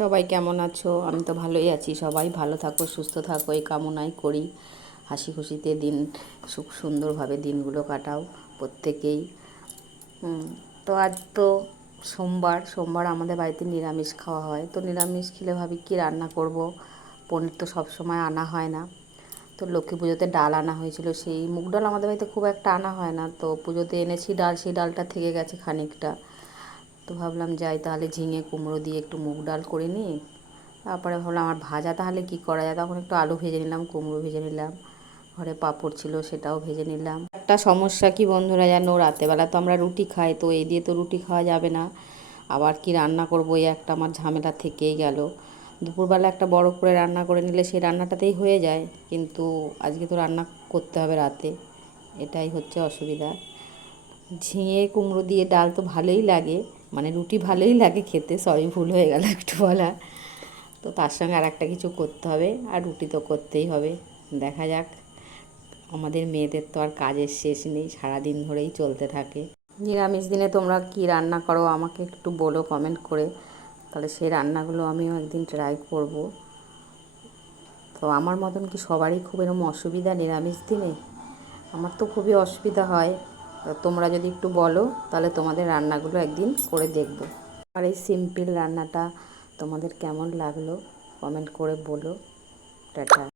সবাই কেমন আছো? আমি তো ভালোই আছি। সবাই ভালো থাকো, সুস্থ থাকো, এই কামনাই করি। হাসি খুশিতে দিন সুখ সুন্দরভাবে দিনগুলো কাটাও প্রত্যেকেই। তো আজ তো সোমবার আমাদের বাড়িতে নিরামিষ খাওয়া হয়। তো নিরামিষ খেলে ভাবি কী রান্না করব। পনির তো সব সময় আনা হয় না। তো লক্ষ্মী পুজোতে ডাল আনা হয়েছিল, সেই মুগ ডাল আমাদের বাড়িতে খুব একটা আনা হয় না। তো পুজোতে এনেছি ডাল, সেই ডালটা থেকে গেছে খানিকটা। তো ভাবলাম যাই তাহলে ঝিঙে কুমড়ো দিয়ে একটু মুগ ডাল করে নিই। তারপরে ভাবলাম আমার ভাজা তাহলে কি করা যায়, তখন একটু আলু ভেজে নিলাম, কুমড়ো ভেজে নিলাম, ঘরে পাঁপড় ছিল সেটাও ভেজে নিলাম। একটা সমস্যা কি বন্ধুরা জানো, রাতেবেলা তো আমরা রুটি খাই, তো এই দিয়ে তো রুটি খাওয়া যাবে না। আবার কি রান্না করবো, এই একটা আমার ঝামেলা থেকেই গেল। দুপুরবেলা একটা বড় করে রান্না করে নিলে সেই রান্নাটাতেই হয়ে যায়, কিন্তু আজকে তো রান্না করতে হবে রাতে, এটাই হচ্ছে অসুবিধা। ঝিঙে কুমড়ো দিয়ে ডাল তো ভালোই লাগে, মানে রুটি ভালোই লাগে খেতে, সরি ভুল হয়ে গেল একটু বলা। তো তার সঙ্গে আর একটা কিছু করতে হবে, আর রুটি তো করতেই হবে। দেখা যাক, আমাদের মেয়েদের তো আর কাজের শেষ নেই, সারাদিন ধরেই চলতে থাকে। নিরামিষ দিনে তোমরা কি রান্না করো আমাকে একটু বলো কমেন্ট করে, তাহলে সেই রান্নাগুলো আমিও একদিন ট্রাই করব। তো আমার মতন কি সবারই খুব এরকম অসুবিধা নিরামিষ দিনে? আমার তো খুবই অসুবিধা হয়। তো তোমরা যদি একটু বলো তাহলে তোমাদের রান্নাগুলো একদিন করে দেখব। আর এই সিম্পল রান্নাটা তোমাদের কেমন লাগলো কমেন্ট করে বলো। টাটা।